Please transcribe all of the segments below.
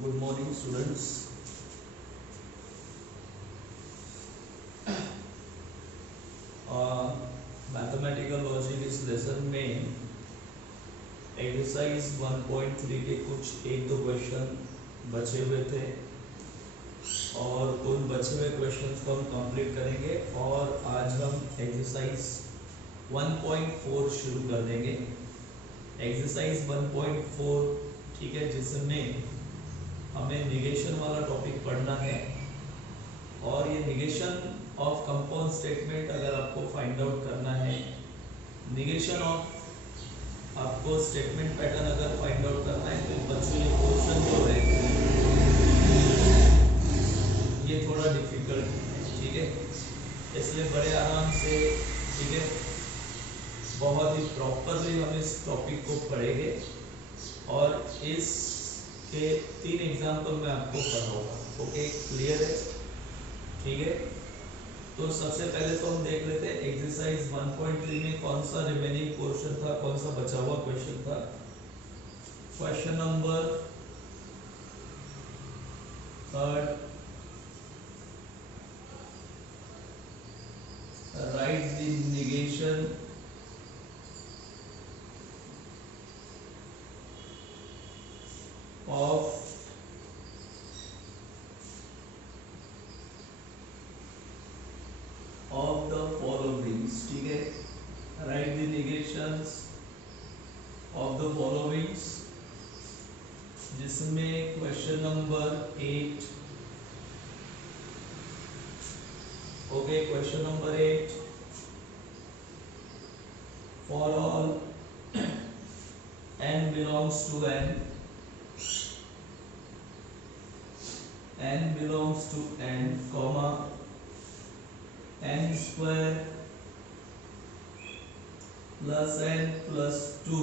Good morning, students. Mathematical logic इस lesson में exercise 1.3 के कुछ एक दो क्वेश्चन बचे हुए थे और उन बचे हुए क्वेश्चंस को हम कंप्लीट करेंगे और आज हम एक्सरसाइज 1.4 शुरू कर देंगे। एक्सरसाइज 1.4 ठीक है, जिसमें हमें निगेशन वाला टॉपिक पढ़ना है और ये निगेशन ऑफ कंपाउंड स्टेटमेंट अगर आपको फाइंड आउट करना है, निगेशन ऑफ आपको स्टेटमेंट पैटर्न अगर फाइंड आउट करना है तो बच्चों ये क्वेश्चन जो है ये थोड़ा डिफिकल्ट है, ठीक है। इसलिए बड़े आराम से, ठीक है, बहुत ही प्रॉपरली हम इस टॉपिक को पढ़ेंगे और इसके 3 एग्जाम्पल मैं आपको पढ़ाऊंगा। ओके, क्लियर है, ठीक है। तो सबसे पहले तो हम देख लेते हैं एक्सरसाइज 1.3 में कौन सा रिमेनिंग पोर्शन था, कौन सा बचा हुआ क्वेश्चन था। Question number 3, write the negation of the followings, ठीक है। Write the negations of the followings, जिसमें question number 8, okay, question number 8, for all n belongs to n belongs to n, comma n square plus n plus 2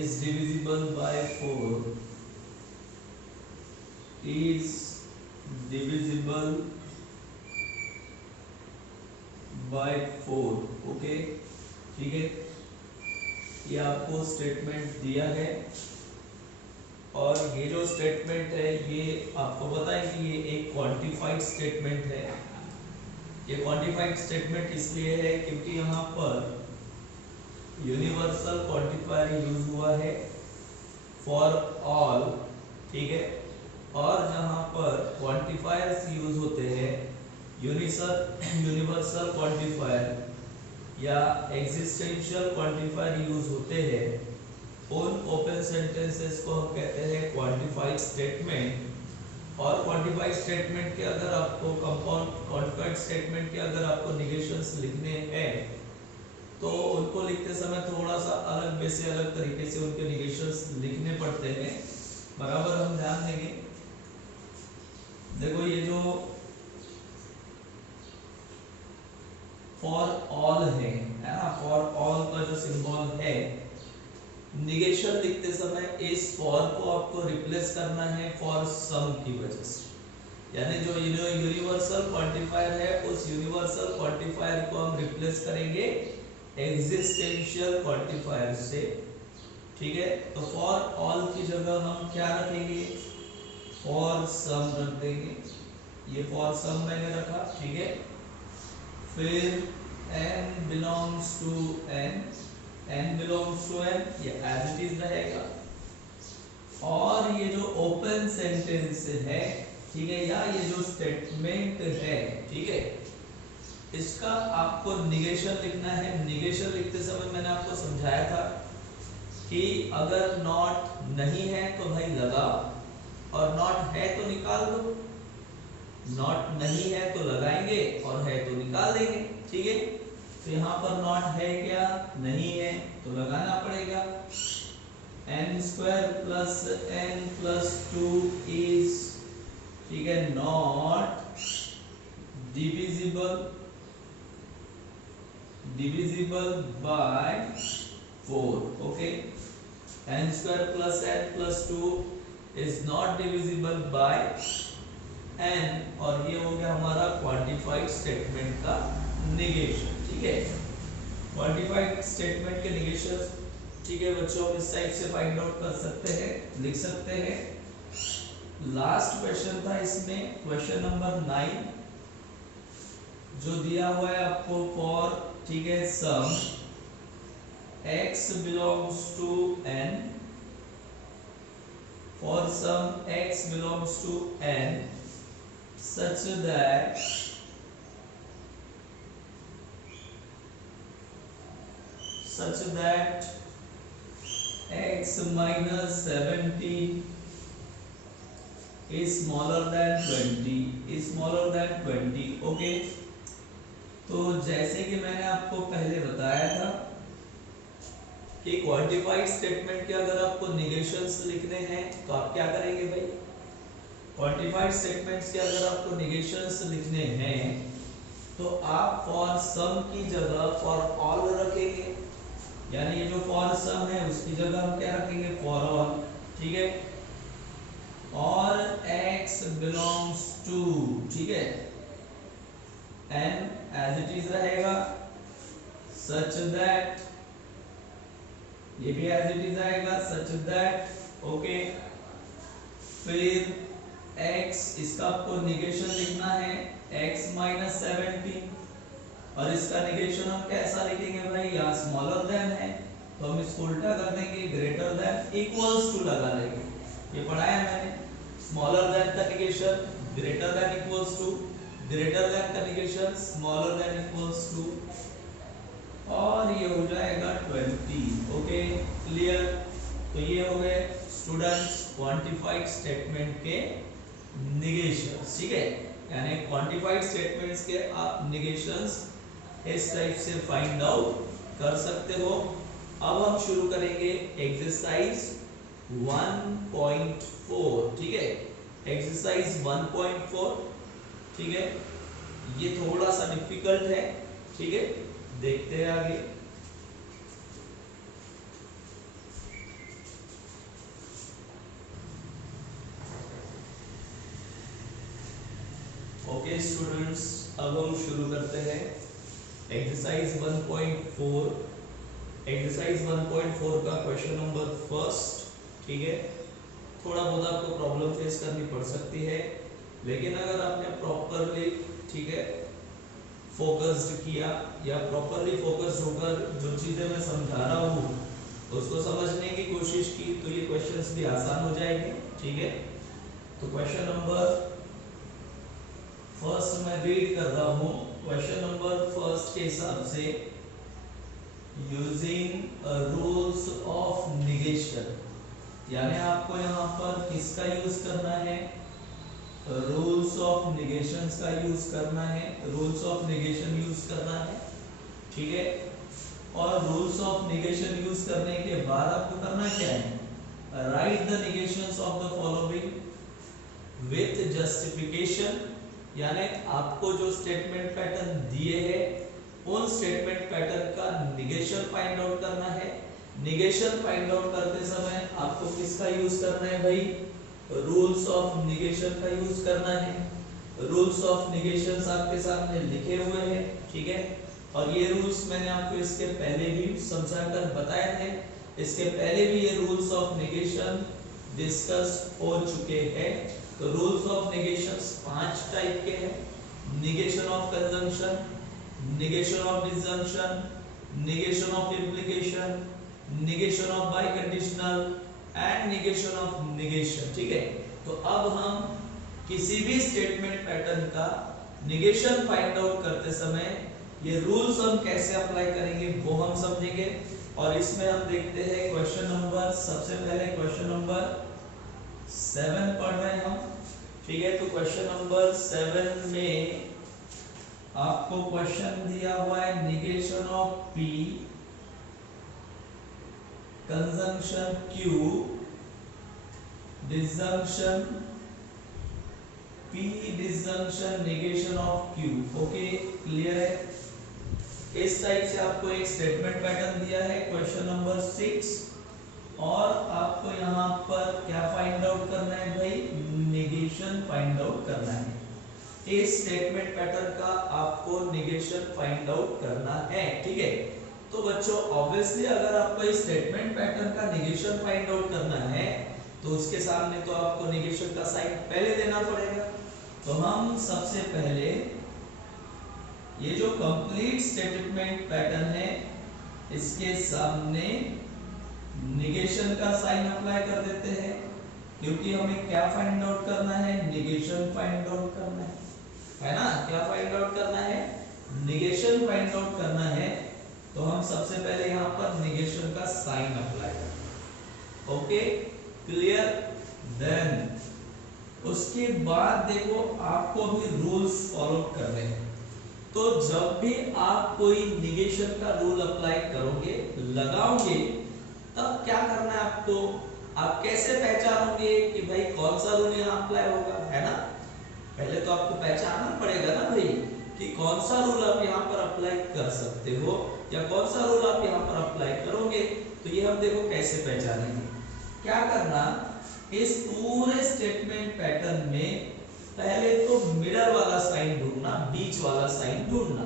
is divisible by 4, is divisible by 4। Okay, ठीक है, ये आपको statement दिया है और ये जो स्टेटमेंट है ये आपको पता है कि ये एक क्वांटिफाइड स्टेटमेंट है। ये क्वांटिफाइड स्टेटमेंट इसलिए है क्योंकि यहाँ पर यूनिवर्सल क्वांटिफायर यूज हुआ है फॉर ऑल, ठीक है, और जहाँ पर क्वांटिफायर्स यूज होते हैं यूनिवर्सल क्वांटिफायर या एग्जिस्टेंशियल क्वांटिफायर यूज होते हैं, उन ओपन सेंटेंसेस को हम कहते हैं क्वांटिफाइड स्टेटमेंट। और क्वांटिफाइड स्टेटमेंट के अगर आपको क्वांटिफाइड स्टेटमेंट के अगर आपको निगेशंस लिखने हैं तो उनको लिखते समय थोड़ा सा अलग वे से अलग तरीके से उनके निगेशंस लिखने पड़ते हैं, बराबर, हम ध्यान देंगे। देखो ये जो फॉर ऑल है ना, फॉर ऑल का जो सिंबल है, निगेशन लिखते समय इस फॉर को आपको रिप्लेस करना है फॉर सम की वजह से, यानी जो यूनिवर्सल क्वांटिफायर है उस यूनिवर्सल क्वांटिफायर को हम रिप्लेस करेंगे एग्जिस्टेंशियल क्वांटिफायर से, ठीक है। तो फॉर ऑल की जगह हम क्या रखेंगे, फॉर सम रख देंगे। ये फॉर सम मैंने रखा, ठीक है। फिर n belongs to n belongs to n, ये एज इट इज रहेगा। और ये जो ओपन सेंटेंस है, ठीक है, या ये जो स्टेटमेंट है, ठीक है, इसका आपको निगेशन लिखना है। निगेशन लिखते समय मैंने आपको समझाया था कि अगर नॉट नहीं है तो भाई लगाओ और नॉट है तो निकाल दो। नॉट नहीं है तो लगाएंगे और है तो निकाल देंगे, ठीक है। तो यहाँ पर नॉट है क्या, नहीं है, तो लगाना पड़ेगा। n square plus n plus 2 is, ठीक है, not divisible by 4। Okay, n square plus n plus 2 is not divisible by n, और ये हो गया हमारा क्वांटिफाइड स्टेटमेंट का निगेशन, ठीक है। क्वांटिफाइड स्टेटमेंट के निगेशन ठीक है बच्चों, इस टाइप से फाइंड आउट कर सकते हैं, लिख सकते हैं। लास्ट क्वेश्चन था इसमें, क्वेश्चन नंबर 9 जो दिया हुआ है आपको फॉर, ठीक है, सम x belongs to n, for some x belongs to n such that x minus 17 is smaller than 20, okay. तो जैसे कि मैंने आपको पहले बताया था कि क्वांटिफाइड स्टेटमेंट के अगर आपको निगेशंस लिखने हैं तो आप क्या करेंगे भाई, क्वांटिफाइड स्टेटमेंट्स के अगर आपको निगेशंस लिखने हैं तो आप फॉर सम की जगह फॉर ऑल रखेंगे, यानी ये जो फॉर सम है उसकी जगह हम क्या रखेंगे, फॉर ऑल, ठीक है। और x बिलोंग्स टू, ठीक है, n एज इट इज रहेगा, सच दैट, ये भी एज इट इज आएगा, सच दैट, ओके। फिर x, इसका आपको निगेशन लिखना है x माइनस 17, और इसका निगेशन हम कैसा लिखेंगे भाई, यहाँ स्मॉलर देन है तो हम इसको उल्टा कर देंगे, ग्रेटर देन इक्वल्स टू लगा देंगे, ये पढ़ाया मैंने। स्मॉलर देन का negation greater than equals to, greater than का negation smaller than equals to, और ये हो जाएगा 20, ओके, क्लियर। तो ये हो गए स्टूडेंट्स क्वांटिफाइड स्टेटमेंट के निगेशंस, ठीक है, यानी क्वांटिफाइड स्टेटमेंट्स के आप निगेशंस इस टाइप से फाइंड आउट कर सकते हो। अब हम शुरू करेंगे एक्सरसाइज 1.4, ठीक है, एक्सरसाइज 1.4, ठीक है, ये थोड़ा सा डिफिकल्ट है, ठीक है, देखते हैं आगे। ओके स्टूडेंट्स, अब हम शुरू करते हैं एक्सरसाइज 1.4। एक्सरसाइज 1.4 का क्वेश्चन नंबर फर्स्ट, ठीक है, थोड़ा बहुत आपको प्रॉब्लम फेस करनी पड़ सकती है, लेकिन अगर आपने प्रॉपरली, ठीक है, फोकस्ड किया या प्रॉपरली फोकस्ड होकर जो चीजें मैं समझा रहा हूँ उसको समझने की कोशिश की तो ये क्वेश्चंस भी आसान हो जाएंगे, ठीक है। तो क्वेश्चन नंबर फर्स्ट मैं रीड कर रहा हूँ। क्वेश्चन नंबर फर्स्ट के हिसाब से, यूजिंग रूल्स ऑफ निगेशन, यानी आपको यहाँ पर किसका यूज करना है, रूल्स ऑफ निगेशंस का यूज करना है, रूल्स ऑफ निगेशन यूज करना है, ठीक है। और रूल्स ऑफ निगेशन यूज करने के बाद आपको करना क्या है, write the negations of the following with justification, यानी आपको जो स्टेटमेंट पैटर्न दिए हैं उन स्टेटमेंट पैटर्न का निगेशन फाइंड आउट करना है। निगेशन फाइंड आउट करते समय आपको किसका यूज करना है भाई, रूल्स ऑफ निगेशन का यूज करना है। रूल्स ऑफ निगेशन आपके सामने लिखे हुए हैं, ठीक है, और ये रूल्स मैंने आपको इसके पहले भी समझाकर बताए थे, इसके पहले भी ये रूल्स ऑफ निगेशन डिस्कस हो चुके हैं। तो रूल्स ऑफ निगेशंस 5 टाइप के हैं, negation of conjunction, negation of disjunction, negation of implication, negation of bye conditional and negation of negation, ठीक है। तो अब हम किसी भी स्टेटमेंट पैटर्न का निगेशन फाइंड आउट करते समय ये रूल्स हम कैसे अप्लाई करेंगे वो हम समझेंगे। और इसमें हम देखते हैं क्वेश्चन नंबर, सबसे पहले क्वेश्चन नंबर 7 पढ़ रहे हैं हम, ठीक है। तो क्वेश्चन नंबर 7 में आपको क्वेश्चन दिया हुआ है negation of P, conjunction Q, disjunction P, disjunction negation of Q, okay, clear है। इस टाइप से आपको एक स्टेटमेंट पैटर्न दिया है क्वेश्चन नंबर 6, और आपको यहाँ पर क्या फाइंड आउट करना है भाई, निगेशन फाइंड आउट करना है। इस स्टेटमेंट पैटर्न का आपको निगेशन फाइंड आउट करना है, ठीक है। तो बच्चों ऑब्वियसली अगर आपको इस स्टेटमेंट पैटर्न का नेगेशन फाइंड आउट करना है तो उसके सामने तो आपको नेगेशन का साइन पहले देना पड़ेगा। तो हम सबसे पहले ये जो कंप्लीट स्टेटमेंट पैटर्न है इसके सामने नेगेशन का साइन अप्लाई कर देते हैं, क्योंकि हमें क्या फाइंड आउट करना है, नेगेशन फाइंड आउट करना है ना। क्या फाइंड आउट करना है, नेगेशन फाइंड आउट करना है। तो हम सबसे पहले यहाँ पर नेगेशन का साइन अप्लाई करें। Okay clear. देन उसके बाद देखो आपको भी रूल्स फॉलो करने हैं। तो जब भी आप कोई नेगेशन का रूल अप्लाई करोगे, लगाओगे, तब क्या करना है आपको, आप कैसे पहचानोगे कि भाई कौन सा रूल यहाँ अप्लाई होगा, है ना। पहले तो आपको पहचानना पड़ेगा ना भाई कि कौन सा रूल आप यहाँ पर अप्लाई कर सकते हो या कौन सा रूल आप यहाँ पर अप्लाई करोगे। तो ये हम देखो कैसे पहचानेंगे। क्या करना, इस पूरे स्टेटमेंट पैटर्न में पहले तो मिडल वाला साइन ढूंढना, बीच वाला साइन ढूंढना।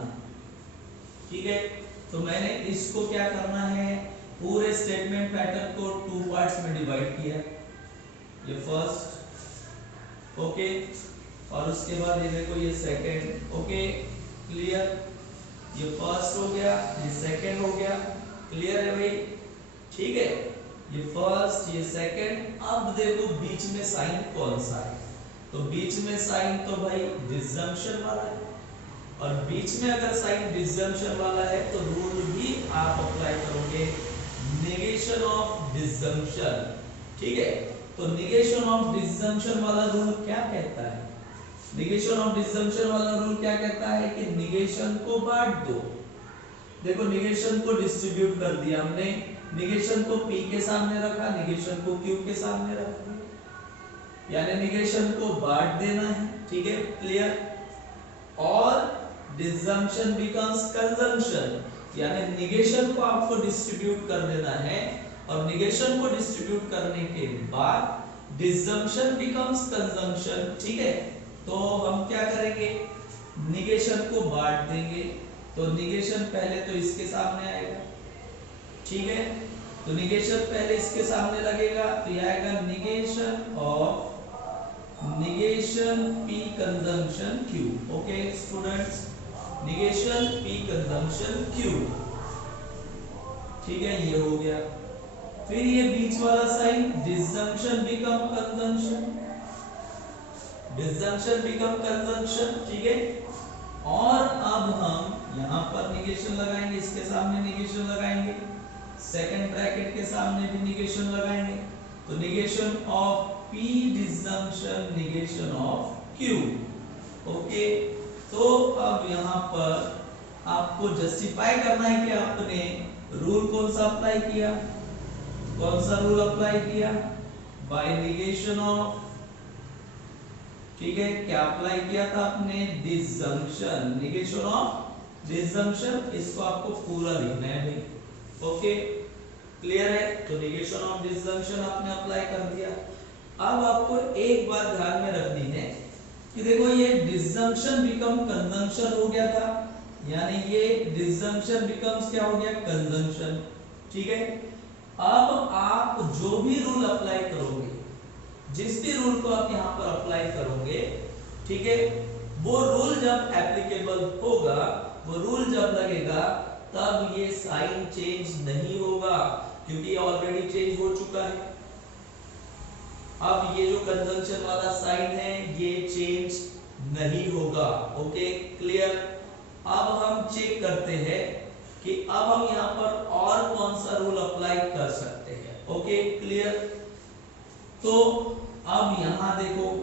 ठीक है, तो मैंने इसको क्या करना है, पूरे स्टेटमेंट पैटर्न को 2 पार्ट्स में डिवाइड किया। ये फर्स्ट, ओके, और उसके बाद ये देखो ये सेकंड। ओके क्लियर, ये फर्स्ट हो गया, ये सेकंड हो गया। क्लियर है भाई, ठीक है, ये फर्स्ट ये सेकंड। अब देखो बीच में साइन कौन सा है, तो बीच में साइन तो भाई डिसजंक्शन वाला है, और बीच में अगर साइन डिसजंक्शन वाला है तो रूल भी आप अप्लाई करोगे, नेगेशन ऑफ डिसजंक्शन। ठीक है, तो नेगेशन ऑफ डिसजंक्शन वाला रूल क्या कहता है, नेगेशन ऑफ डिसजंक्शन वाला रूल क्या कहता है कि नेगेशन को बांट दो। देखो नेगेशन को डिस्ट्रीब्यूट कर दिया हमने, नेगेशन को p के सामने रखा, नेगेशन को q के सामने रख दिया, यानी नेगेशन को बांट देना है। ठीक है क्लियर। और डिसजंक्शन बिकम्स कंजंक्शन, यानी नेगेशन को आपको डिस्ट्रीब्यूट कर देना है, और नेगेशन को डिस्ट्रीब्यूट करने के बाद डिसजंक्शन बिकम्स कंजंक्शन। ठीक है, तो हम क्या करेंगे, नेगेशन को बांट देंगे। तो नेगेशन पहले तो इसके सामने आएगा, ठीक है, तो नेगेशन पहले इसके सामने लगेगा, तो ये आएगा negation of negation p conjunction q। Okay students, negation p conjunction q। ठीक है, ये हो गया। फिर ये बीच वाला sign disjunction become conjunction, disjunction become conjunction. ठीक है, और अब हम यहाँ पर नेगेशन लगाएंगे, इसके सामने नेगेशन लगाएंगे, सेकंड ब्रैकेट के सामने भी नेगेशन लगाएंगे। तो negation of p disjunction negation of q। Okay, तो अब यहाँ पर आपको जस्टिफाई करना है कि आपने रूल कौन सा अप्लाई किया, कौन सा रूल अप्लाई किया, बाय नेगेशन ऑफ। ठीक है, क्या अप्लाई किया था आपने, डिसजंक्शन, नेगेशन ऑफ डिसजंक्शन। इसको आपको पूरा लिखना है भाई। ओके क्लियर है, तो नेगेशन ऑफ डिसजंक्शन आपने अप्लाई कर दिया। अब आपको एक बात ध्यान में रखनी है कि देखो ये डिसजंक्शन बिकम कंजंक्शन हो गया था, यानी ये डिसजंक्शन बिकम्स क्या हो गया, कंजंक्शन। ठीक है, अब आप जो भी रूल अप्लाई करोगे, जिस भी रूल को आप यहाँ पर अप्लाई करोगे, ठीक है, वो रूल जब एप्लीकेबल होगा, वो रूल जब लगेगा, तब ये साइन चेंज नहीं होगा, क्योंकि ऑलरेडी चेंज हो चुका है। अब ये जो कंजंक्शन वाला साइन है ये चेंज नहीं होगा। Okay clear. अब हम चेक करते हैं कि अब हम यहाँ पर और कौन सा रूल अप्लाई कर सकते हैं। Okay clear. तो अब यहाँ देखो,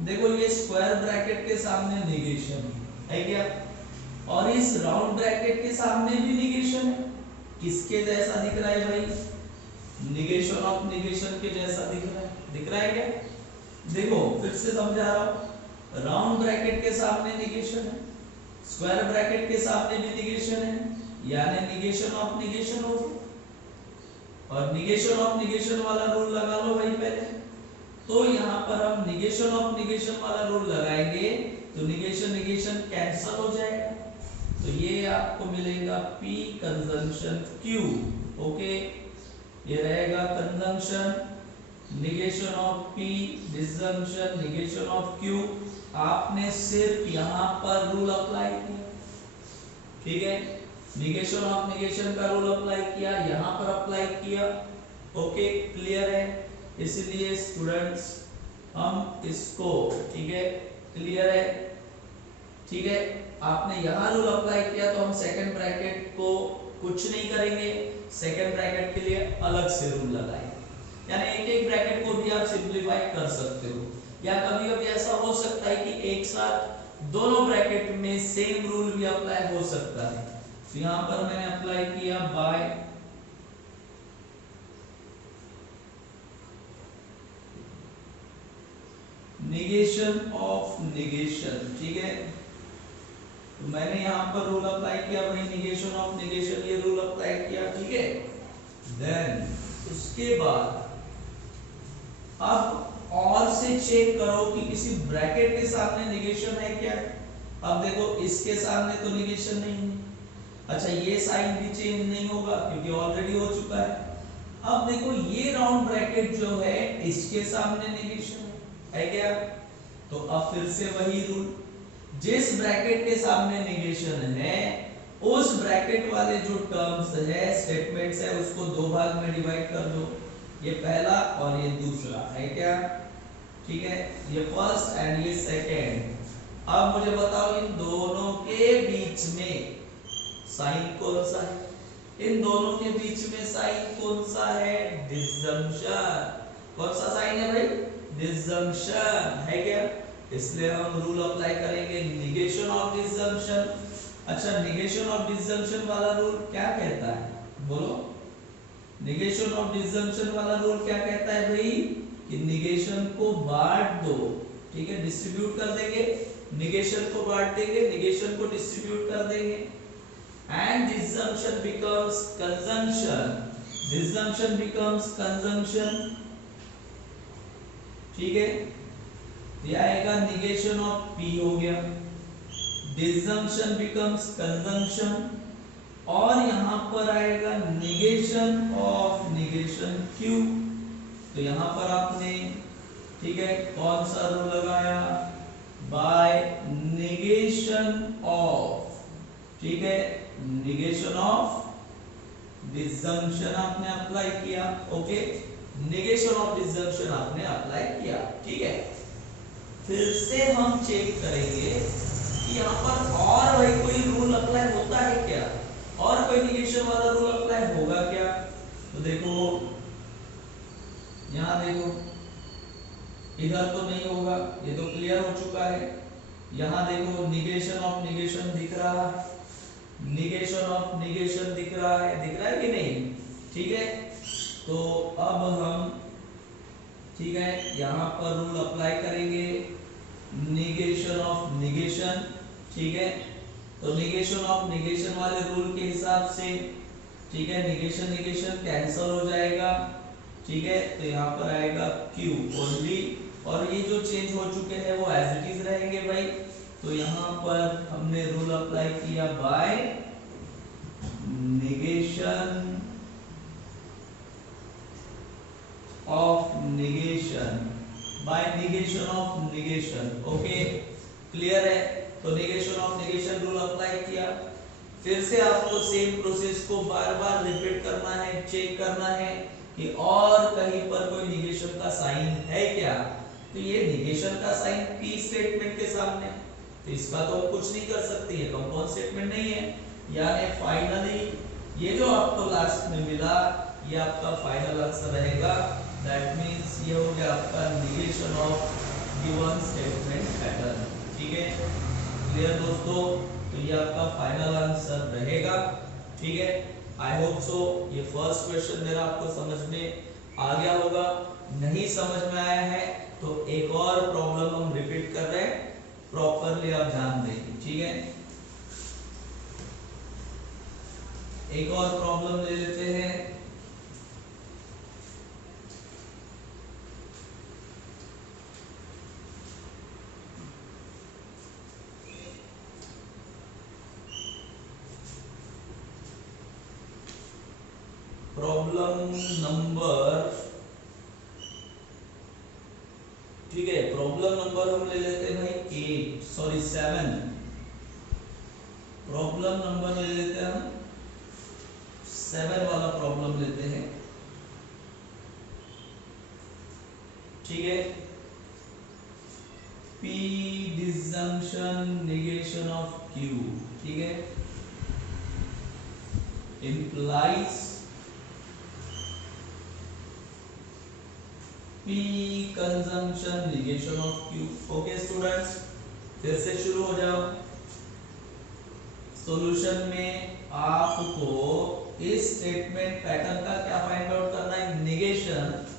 देखो ये स्क्वायर ब्रैकेट के सामने नेगेशन है क्या, और इस राउंड ब्रैकेट के सामने भी नेगेशन है। किसके जैसा दिख रहा है भाई, नेगेशन ऑफ नेगेशन के जैसा दिख रहा है, दिख रहा है क्या। देखो फिर से समझा रहा हूं, राउंड ब्रैकेट के सामने नेगेशन है, स्क्वायर ब्रैकेट के सामने भी नेगेशन है, यानी नेगेशन ऑफ नेगेशन हो गया। और नेगेशन ऑफ नेगेशन वाला रूल लगा लो भाई पहले। तो यहाँ पर हम नेगेशन ऑफ नेगेशन वाला रूल लगाएंगे तो नेगेशन नेगेशन कैंसिल हो जाएगा। तो ये आपको मिलेगा P कंजंक्शन Q। ओके, ये रहेगा conjunction negation of P disjunction negation of Q। आपने सिर्फ यहां पर रूल अप्लाई किया, ठीक है, निगेशन ऑफ निगेशन का रूल अप्लाई किया, यहां पर अप्लाई किया। ओके, क्लियर है। इसलिए स्टूडेंट्स हम इसको, ठीक है, क्लियर है, ठीक है, आपने यहां रूल अप्लाई किया तो हम सेकंड ब्रैकेट को कुछ नहीं करेंगे, सेकंड ब्रैकेट के लिए अलग से रूल लगाएंगे। यानी एक एक ब्रैकेट को भी आप सिंपलीफाई कर सकते हो, या कभी कभी ऐसा हो सकता है कि एक साथ दोनों ब्रैकेट में सेम रूल भी अप्लाई हो सकता है। तो यहां पर मैंने अप्लाई किया बाय निगेशन ऑफ निगेशन, ठीक है, तो मैंने यहां पर रूल अप्लाई किया भाई निगेशन ऑफ निगेशन, ये रूल अप्लाई किया, ठीक है। देन उसके बाद अब और से चेक करो कि किसी ब्रैकेट के सामने निगेशन है क्या। अब देखो इसके सामने तो निगेशन नहीं है, अच्छा ये साइन भी चेंज नहीं होगा क्योंकि ऑलरेडी हो चुका है। अब देखो ये राउंड ब्रैकेट जो है इसके सामने निगेशन है क्या, तो अब फिर से वही रूल, जिस ब्रैकेट के सामने निगेशन है उस ब्रैकेट वाले जो टर्म्स है स्टेटमेंट्स है उसको दो भाग में डिवाइड कर दो, ये पहला और ये दूसरा है क्या, ठीक है, ये फर्स्ट एंड ये सेकेंड। अब मुझे बताओ इन दोनों के बीच में साइन कौन सा है, इन दोनों के बीच में साइन कौन सा है, डिसजंक्शन। कौन सा साइन है भाई, डिसजंक्शन है क्या, इसलिए हम रूल अप्लाई करेंगे निगेशन ऑफ डिसजंक्शन। अच्छा, निगेशन ऑफ डिसजंक्शन वाला रूल क्या कहता है, बोलो, निगेशन ऑफ डिसजंक्शन वाला रूल क्या कहता है भाई, कि निगेशन को बांट दो, ठीक है, डिस्ट्रीब्यूट कर देंगे, निगेशन को बांट देंगे, निगेशन को डिस्ट्रीब्यूट कर देंगे, and disjunction becomes conjunction, disjunction becomes conjunction, ठीक है, ये आएगा निगेशन ऑफ P हो गया, disjunction becomes conjunction, और यहां पर आएगा निगेशन ऑफ निगेशन Q। तो यहां पर आपने, ठीक है, कौन सा रूल लगाया, बाय निगेशन ऑफ, ठीक है, निगेशन ऑफ डिसजंक्शन आपने अप्लाई किया। ओके, निगेशन ऑफ डिसजंक्शन आपने अप्लाई किया, ठीक है। फिर से हम चेक करेंगे कि यहाँ पर और भाई कोई रूल अप्लाई होता है क्या, और कोई निगेशन वाला रूल अप्लाई होगा क्या। तो देखो यहाँ देखो, इधर तो नहीं होगा, ये तो क्लियर हो चुका है। यहाँ देखो निगेशन ऑफ निगेशन दिख रहा है, निगेशन ऑफ निगेशन दिख रहा है कि नहीं, ठीक है। तो अब हम, ठीक है, यहाँ पर रूल अप्लाई करेंगे निगेशन ऑफ निगेशन, ठीक है। तो निगेशन ऑफ निगेशन वाले रूल के हिसाब से, ठीक है, निगेशन निगेशन कैंसिल हो जाएगा, ठीक है, तो यहाँ पर आएगा Q ओनली, और ये जो चेंज हो चुके हैं वो एज इट इज रहेंगे भाई। तो यहाँ पर हमने रूल अप्लाई किया by negation of negation, by negation of negation. Okay, clear है। तो negation of negation rule apply किया, फिर से आपको सेम प्रोसेस को बार बार रिपीट करना है, चेक करना है कि और कहीं पर कोई निगेशन का साइन है क्या। तो ये निगेशन का साइन P स्टेटमेंट के सामने, तो इसका तो हम कुछ नहीं कर सकते, ये कंपाउंड स्टेटमेंट नहीं है। यानी फाइनली ये जो आपको लास्ट में मिला ये आपका फाइनल आंसर रहेगा। दैट मींस ये हो गया आपका negation of given statement pattern, ठीक है, क्लियर दोस्तों। तो ये आपका फाइनल आंसर रहेगा, ठीक है। आई होप सो ये फर्स्ट क्वेश्चन मेरा आपको समझ में आ गया होगा। नहीं समझ में आया है तो एक और प्रॉब्लम हम रिपीट कर रहे हैं, प्रॉपरली आप ध्यान देंगे, ठीक है। एक और प्रॉब्लम ले लेते हैं। प्रॉब्लम नंबर, ठीक है, प्रॉब्लम नंबर हम ले लेते हैं भाई 7। प्रॉब्लम नंबर ले लेते हैं हम 7 वाला प्रॉब्लम लेते हैं, ठीक है। P disjunction negation of Q, ठीक है, implies P conjunction negation of Q। Okay students, फिर से शुरू हो जाओ। सॉल्यूशन में आपको इस स्टेटमेंट पैटर्न का क्या फाइंड आउट करना है, निगेशन।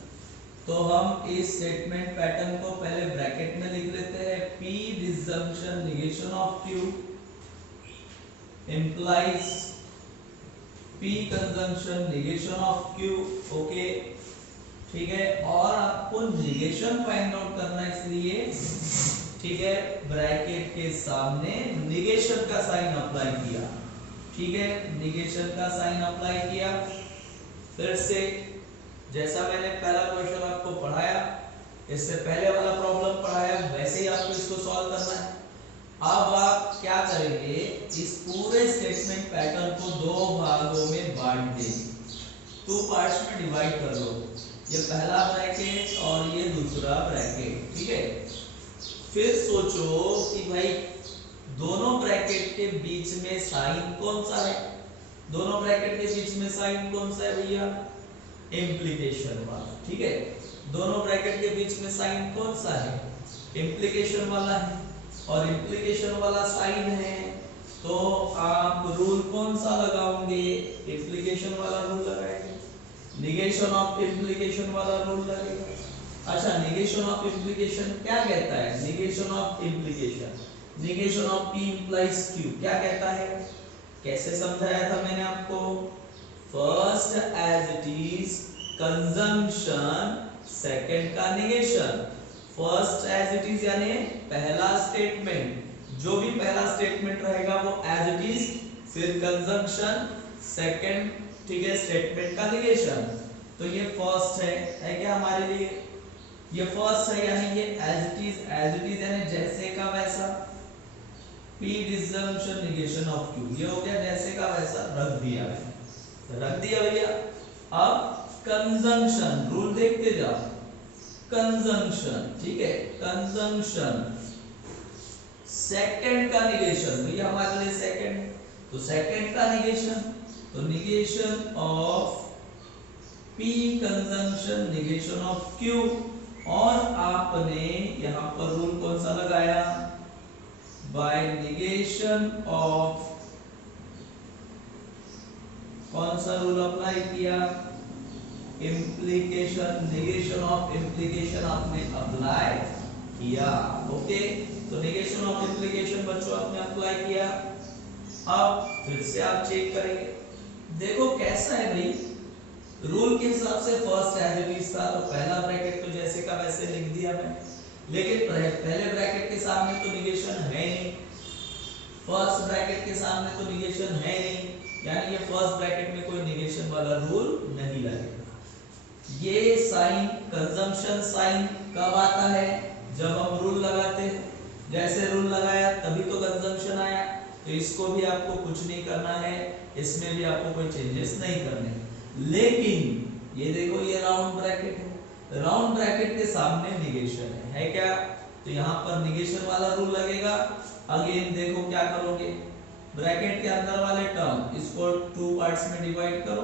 तो हम इस स्टेटमेंट पैटर्न को पहले ब्रैकेट में लिख लेते हैं, P disjunction negation of Q implies P conjunction negation of Q। Okay, ठीक है, और आपको निगेशन फाइंड आउट करना है, इसलिए ठीक है ब्रैकेट के सामने निगेशन का साइन अप्लाई किया, ठीक है, निगेशन का साइन अप्लाई किया। फिर से जैसा मैंने पहला क्वेश्चन आपको पढ़ाया, इससे पहले वाला प्रॉब्लम पढ़ाया, वैसे ही आपको इसको सॉल्व करना है। अब आप क्या करेंगे, इस पूरे स्टेटमेंट पैटर्न को दो भागों में बांट देंगे, 2 पार्ट्स में डिवाइड कर लो, ये पहला ब्रैकेट और ये दूसरा ब्रैकेट, ठीक है। फिर सोचो कि भाई दोनों ब्रैकेट के बीच में साइन कौन सा है, दोनों ब्रैकेट के बीच में साइन कौन सा है भैया, इम्प्लीकेशन वाला, ठीक है। दोनों ब्रैकेट के बीच में साइन कौन सा है, इम्प्लीकेशन वाला है, और इम्प्लीकेशन वाला साइन है तो आप रूल कौन सा लगाओगे, इम्प्लीकेशन वाला रूल लगाएंगे, निगेशन ऑफ इम्प्लीकेशन वाला रूल लगेगा। अच्छा, निगेशन ऑफ इम्प्लीकेशन क्या कहता है, negation of implication, negation of P implies Q क्या कहता है, कैसे समझाया था मैंने आपको, first as it is conjunction, second का negation. First as it is यानी पहला स्टेटमेंट, जो भी पहला स्टेटमेंट रहेगा वो एज इट इज, फिर कंजंक्शन, सेकंड, ठीक है, स्टेटमेंट का निगेशन। तो ये फर्स्ट है क्या हमारे लिए, ये फर्स्ट है, यानी ये एज इट इज यानी जैसे का वैसा, P disjunction negation of Q, ये हो गया जैसे का वैसा, रख दिया भैया। अब कंजंक्शन रूल देखते जाओ, कंजंक्शन, ठीक है, कंजंक्शन, सेकंड का निगेशन, भैया हमारे लिए सेकंड, तो सेकंड का निगेशन, तो negation of P conjunction negation of Q, और आपने यहां पर रूल कौन सा लगाया, बाय निगेशन ऑफ, कौन सा रूल अप्लाई किया, इम्प्लीकेशन, निगेशन ऑफ इम्प्लीकेशन आपने अप्लाई किया। ओके, तो निगेशन ऑफ इम्प्लीकेशन बच्चों आपने अप्लाई किया। अब फिर से आप चेक करेंगे, देखो कैसा है भाई, रूल के हिसाब से फर्स्ट एज इट इज था, तो पहला ब्रैकेट तो जैसे का वैसे लिख दिया मैंने, लेकिन पहले ब्रैकेट के सामने तो निगेशन है नहीं, फर्स्ट ब्रैकेट के सामने तो निगेशन है नहीं, यानी ये फर्स्ट ब्रैकेट में कोई निगेशन वाला रूल नहीं लगेगा। ये साइन, कंजम्पशन साइन कब आता है, जब हम रूल लगाते हैं, जैसे रूल लगाया तभी तो कंजम्पशन आया, तो इसको भी आपको कुछ नहीं करना है, इसमें भी आपको कोई चेंजेस नहीं करने। लेकिन ये देखो, ये राउंड ब्रैकेट है, राउंड ब्रैकेट के सामने निगेशन है क्या, तो यहाँ पर निगेशन वाला रूल लगेगा। अगेन देखो क्या करोगे, ब्रैकेट के अंदर वाले टर्म इसको 2 पार्ट्स में डिवाइड करो,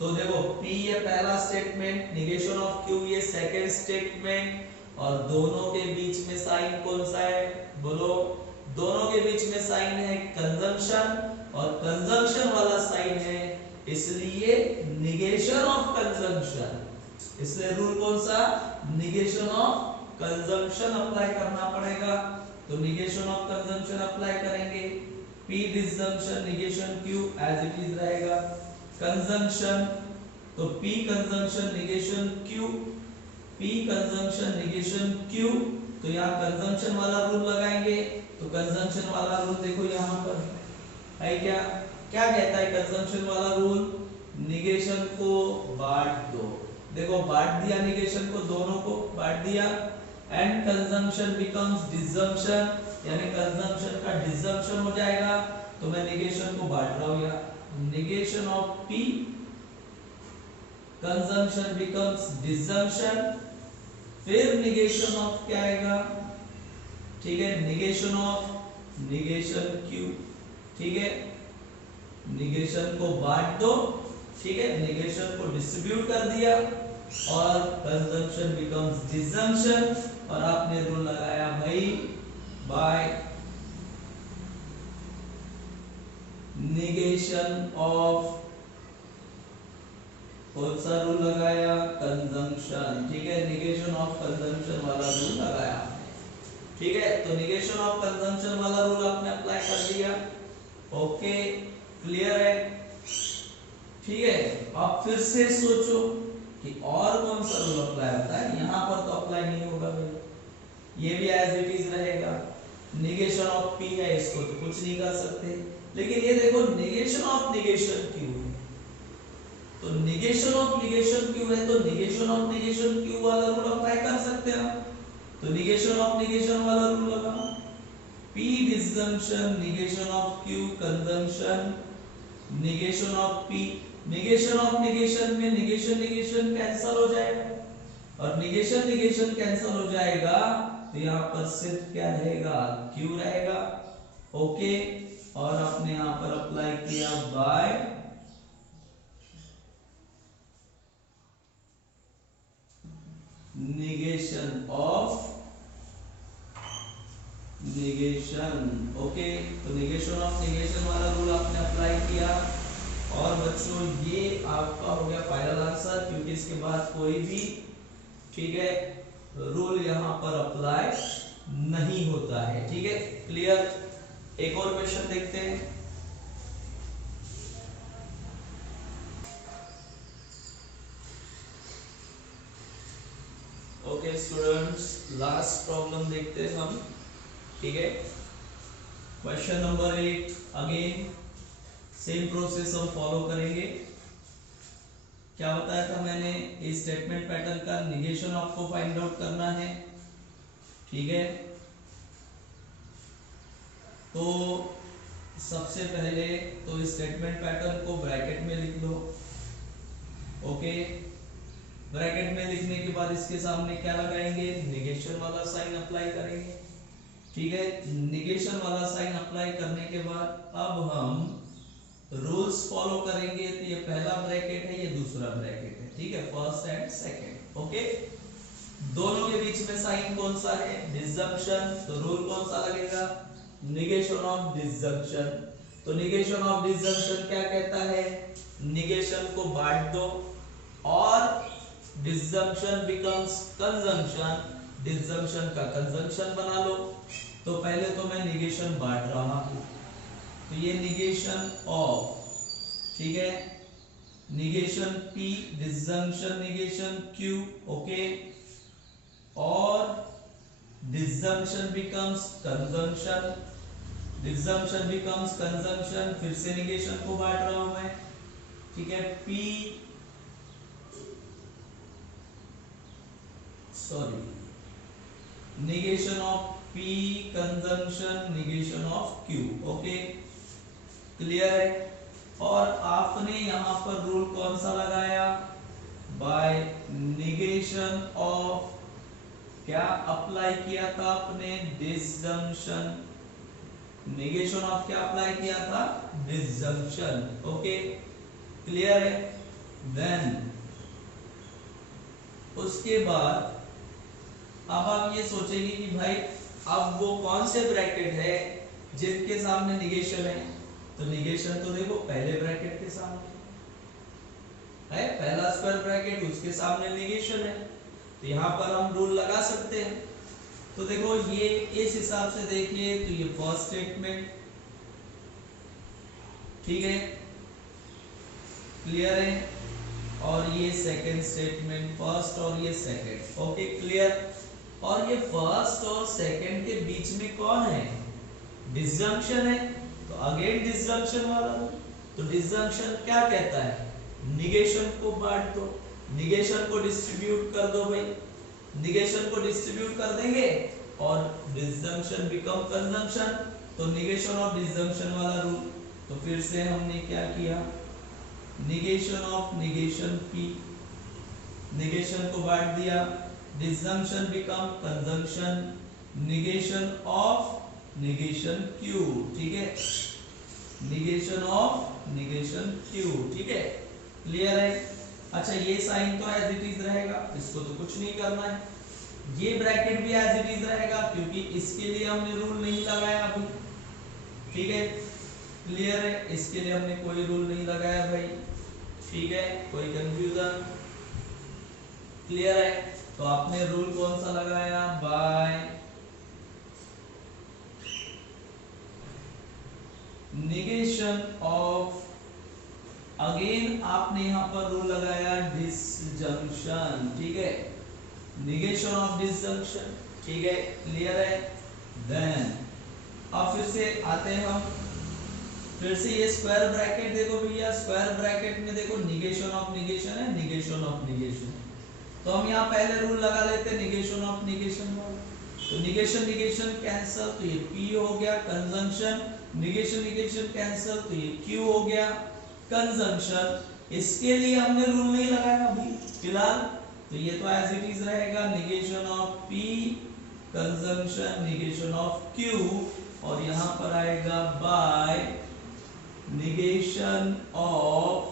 तो देखो P ये पहला स्टेटमेंट, निगेशन ऑफ Q ये सेकंड स्टेटमेंट, और दोनों के बीच में साइन कौन सा है, बोलो, दोनों के बीच में साइन है कंजंक्शन, और कंजंक्शन वाला साइन है, इसलिए निगेशन ऑफ कंजंक्शन, इसलिए रूल कौन सा, निगेशन ऑफ कंजंक्शन अप्लाई करना पड़ेगा। तो निगेशन ऑफ कंजंक्शन अप्लाई करेंगे, P disjunction negation Q as it is रहेगा, कंजंक्शन तो P conjunction negation Q, P conjunction negation Q, तो यहाँ कंजंक्शन वाला रूल लगाएंगे, तो कंजंक्शन वाला रूल देखो यहाँ पर है क्या, क्या कहता है कंजंक्शन वाला रूल, निगेशन को बांट दो। देखो बांट दिया, निगेशन को दोनों को बांट दिया, एंड कंजम्पशन बिकम्स डिसजम्पशन, यानी कंजम्पशन का डिसजम्पशन हो जाएगा। तो मैं निगेशन को बांट रहा हूं, या negation of P, conjunction becomes disjunction, फिर निगेशन ऑफ क्या आएगा, ठीक है, निगेशन ऑफ निगेशन क्यू, ठीक है, निगेशन को बांट दो, ठीक है, निगेशन को डिस्ट्रीब्यूट कर दिया, और कंजम्पशन बिकम्स डिसजम्पशन, और आपने रूल लगाया भाई बाय निगेशन ऑफ, कौन सा रूल लगाया, कंजम्पशन, ठीक है, निगेशन ऑफ कंजम्पशन वाला रूल लगाया, ठीक है। तो निगेशन ऑफ कंजम्पशन वाला रूल आपने अप्लाई कर दिया, ओके, क्लियर है, ठीक है। अब फिर से सोचो कि और कौन सा रूल अप्लाई होता है, यहां पर तो अप्लाई नहीं होगा भाई, ये भी एज इट इज रहेगा, निगेशन ऑफ पी है, इसको तो कुछ नहीं कर सकते, लेकिन ये देखो निगेशन ऑफ निगेशन क्यू है, तो निगेशन ऑफ निगेशन क्यू है, तो निगेशन ऑफ निगेशन क्यू वाला रूल अप्लाई कर सकते हैं आप, तो निगेशन ऑफ निगेशन वाला रूल लगाओ, P disjunction negation of Q conjunction, negation of P, negation of negation में निगेशन निगेशन कैंसिल हो जाएगा, और निगेशन निगेशन कैंसिल हो जाएगा, तो यहाँ पर सिर्फ क्या रहेगा, Q रहेगा, ओके। और आपने यहाँ पर अप्लाई किया by negation of negation, okay. तो निगेशन ऑफ निगेशन वाला रूल आपने अप्लाई किया, और बच्चों ये आपका हो गया फाइनल आंसर, क्योंकि इसके बाद कोई भी, ठीक है, रूल यहाँ पर अप्लाई नहीं होता है, ठीक है, क्लियर। एक और क्वेश्चन देखते हैं, ओके स्टूडेंट्स, लास्ट प्रॉब्लम देखते हैं हम, ठीक है। Question number 8, again same process हम फॉलो करेंगे। क्या बताया था मैंने, इस स्टेटमेंट पैटर्न का निगेशन आपको फाइंड आउट करना है, ठीक है। तो सबसे पहले तो इस स्टेटमेंट पैटर्न को ब्रैकेट में लिख लो, ओके। ब्रैकेट में लिखने के बाद इसके सामने क्या लगाएंगे, निगेशन वाला साइन अप्लाई करेंगे, ठीक है। निगेशन वाला साइन अप्लाई करने के बाद अब हम रूल्स फॉलो करेंगे, तो ये पहला ब्रैकेट है, ये दूसरा ब्रैकेट है, ठीक है, फर्स्ट एंड सेकंड, ओके। दोनों के बीच में साइन कौन सा है, डिसजम्पशन, तो रूल कौन सा लगेगा, निगेशन ऑफ डिसजम्पशन। तो निगेशन ऑफ डिसजम्पशन क्या कहता है, निगेशन को बांट दो, और डिसजम्पशन बिकम्स कंजम्पशन, डिसजम्पशन का कंजम्पशन बना लो। तो पहले तो मैं निगेशन बांट रहा हूं, तो ये निगेशन ऑफ, ठीक है, negation P, disjunction negation Q, okay, और disjunction becomes conjunction, disjunction becomes conjunction, फिर से निगेशन को बांट रहा हूं मैं, ठीक है, P, sorry, negation of P consumption negation of Q, okay, clear है। और आपने यहां पर रूल कौन सा लगाया, बाय निगेशन ऑफ, क्या अप्लाई किया था आपने, डिसजम्पशन, निगेशन ऑफ क्या अप्लाई किया था, डिसजम्पशन, ओके, क्लियर है। देन उसके बाद अब आप ये सोचेंगे कि भाई अब वो कौन से ब्रैकेट है जिनके सामने निगेशन है, तो निगेशन तो देखो पहले ब्रैकेट के सामने है, पहला स्क्वायर ब्रैकेट, उसके सामने निगेशन है, तो यहाँ पर हम रूल लगा सकते हैं। तो देखो ये इस हिसाब से देखिए, तो ये फर्स्ट स्टेटमेंट, ठीक है, क्लियर है, और ये सेकंड स्टेटमेंट, फर्स्ट और ये सेकंड, ओके, क्लियर। और ये फर्स्ट और सेकंड के बीच में कौन है, डिसजंक्शन है, तो अगेन डिसजंक्शन वाला, तो डिसजंक्शन क्या कहता है, निगेशन को बांट दो, निगेशन को डिस्ट्रीब्यूट कर दो भाई, निगेशन को डिस्ट्रीब्यूट कर देंगे और डिसजंक्शन बिकम कंजंक्शन, तो निगेशन ऑफ डिसजंक्शन वाला रूल। तो फिर से हमने क्या किया, negation of negation P, negation को बांट दिया, disjunction become conjunction, negation of negation Q, ठीक है, निगेशन ऑफ निगेशन Q, ठीक है, क्लियर है। अच्छा ये साइन तो एज इट इज रहेगा, इसको तो कुछ नहीं करना है, ये ब्रैकेट भी एज इट इज रहेगा क्योंकि इसके लिए हमने रूल नहीं लगाया अभी, ठीक है, क्लियर है, इसके लिए हमने कोई रूल नहीं लगाया भाई, ठीक है, कोई कंफ्यूजन, क्लियर है। तो आपने रूल कौन सा लगाया, बाय निगेशन ऑफ, अगेन आपने यहां पर रूल लगाया डिसजंक्शन, ठीक है, निगेशन ऑफ डिसजंक्शन, ठीक है, क्लियर है। देन अब फिर से आते हैं हम, फिर से ये स्क्वायर ब्रैकेट देखो भैया, स्क्वायर ब्रैकेट में देखो निगेशन ऑफ निगेशन है, निगेशन ऑफ निगेशन, तो हम यहाँ पहले रूल लगा लेते हैं निगेशन ऑफ निगेशन वाला, तो निगेशन निगेशन कैंसल, तो ये P हो गया, कंजंक्शन निगेशन निगेशन कैंसल, तो ये Q हो गया, कंजंक्शन, इसके लिए हमने रूल नहीं लगाया अभी फिलहाल, तो ये तो एज इट इज रहेगा, negation of P conjunction negation of Q, और यहां पर आएगा by negation of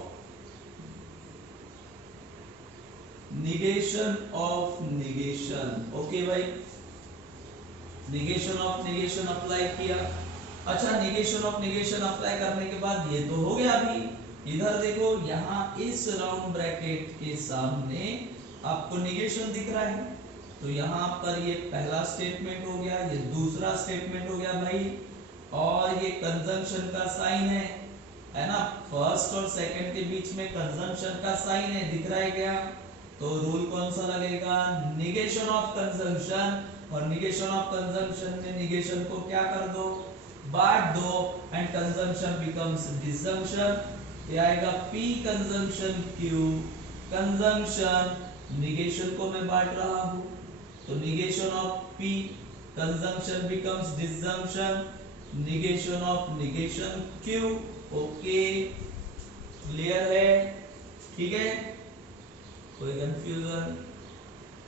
negation, okay भाई, निगेशन ऑफ निगेशन अप्लाई किया। अच्छा निगेशन ऑफ निगेशन अप्लाई करने के बाद ये तो हो गया, अभी इधर देखो यहाँ इस राउंड ब्रैकेट के सामने आपको निगेशन दिख रहा है, तो यहाँ पर ये पहला स्टेटमेंट हो गया, ये दूसरा स्टेटमेंट हो गया भाई, और ये कंजंक्शन का साइन है ना, फर्स्ट और सेकंड के बीच में कंजंक्शन का साइन है, दिख रहा है क्या, तो रूल कौन सा लगेगा, निगेशन ऑफ कंजंक्शन, और निगेशन ऑफ कंजंक्शन में निगेशन को क्या कर दो, बांट दो, एंड कंजंक्शन बिकम्स डिसजंक्शन, ये आएगा P conjunction Q, conjunction negation को मैं बांट रहा हूं, तो negation of P conjunction becomes disjunction, negation of negation Q, okay, clear है, ठीक है, कोई कंफ्यूजन,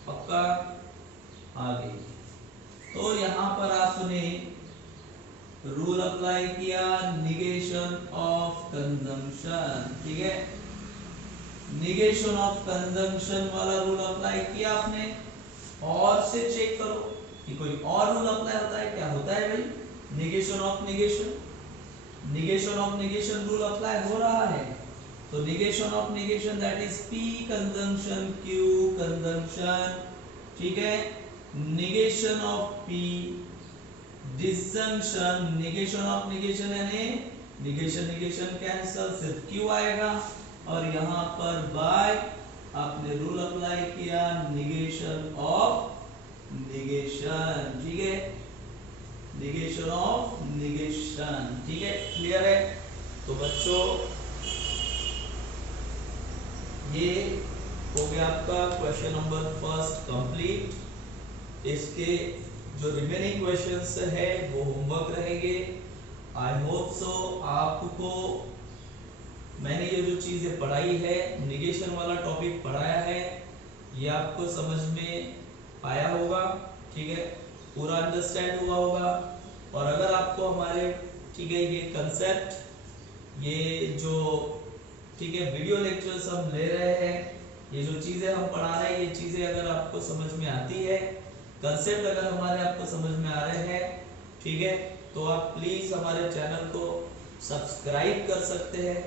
पक्का, आगे। तो यहां पर आपने रूल अप्लाई किया निगेशन ऑफ कंजम्पशन, ठीक है, निगेशन ऑफ कंजम्पशन वाला रूल अप्लाई किया आपने, और से चेक करो कि कोई और रूल अप्लाई होता है क्या, होता है भाई, negation of negation, negation of negation rule apply हो रहा है, तो negation of negation that is P consumption Q consumption, ठीक है, negation of P disjunction, negation of negation यानी निगेशन निगेशन कैंसल, सिर्फ Q आएगा, और यहाँ पर बाय आपने रूल अप्लाई किया निगेशन ऑफ निगेशन, ठीक है, निगेशन ऑफ निगेशन, ठीक है, क्लियर है। तो बच्चों ये हो गया आपका क्वेश्चन नंबर फर्स्ट कंप्लीट, इसके जो रिमेनिंग क्वेश्चंस है वो होमवर्क रहेंगे। आई होप सो आपको मैंने ये जो चीजें पढ़ाई है, निगेशन वाला टॉपिक पढ़ाया है, ये आपको समझ में आया होगा, ठीक है, पूरा अंडरस्टैंड हुआ होगा, और अगर आपको हमारे, ठीक है, ये कंसेप्ट, ये जो, ठीक है, वीडियो लेक्चर्स हम ले रहे हैं, ये जो चीजें हम पढ़ा रहे हैं, ये चीजें अगर आपको समझ में आती है, कंसेप्ट अगर हमारे आपको समझ में आ रहे हैं, ठीक है, तो आप प्लीज हमारे चैनल को सब्सक्राइब कर सकते हैं,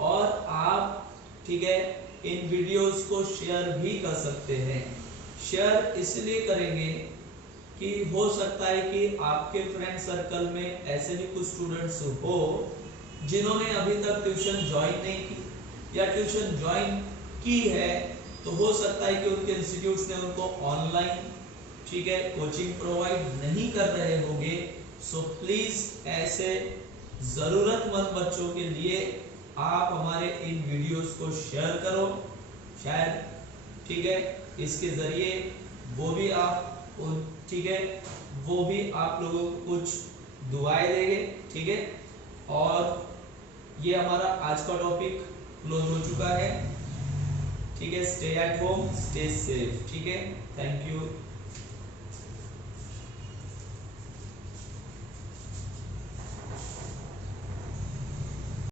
और आप, ठीक है, इन वीडियोस को शेयर भी कर सकते हैं। शेयर इसलिए करेंगे कि हो सकता है कि आपके फ्रेंड सर्कल में ऐसे भी कुछ स्टूडेंट्स हो जिन्होंने अभी तक ट्यूशन ज्वाइन नहीं की, या ट्यूशन ज्वाइन की है तो हो सकता है कि उनके इंस्टीट्यूट्स ने उनको ऑनलाइन, ठीक है, कोचिंग प्रोवाइड नहीं कर रहे होंगे। सो प्लीज ऐसे जरूरतमंद बच्चों के लिए आप हमारे इन वीडियोस को शेयर करो, शायद ठीक है इसके जरिए वो भी आप ठीक है वो भी आप लोगों को कुछ दुआएं देंगे, ठीक है। और ये हमारा आज का टॉपिक क्लोज हो चुका है, ठीक है। Stay at home, stay safe, ठीक है। Thank you.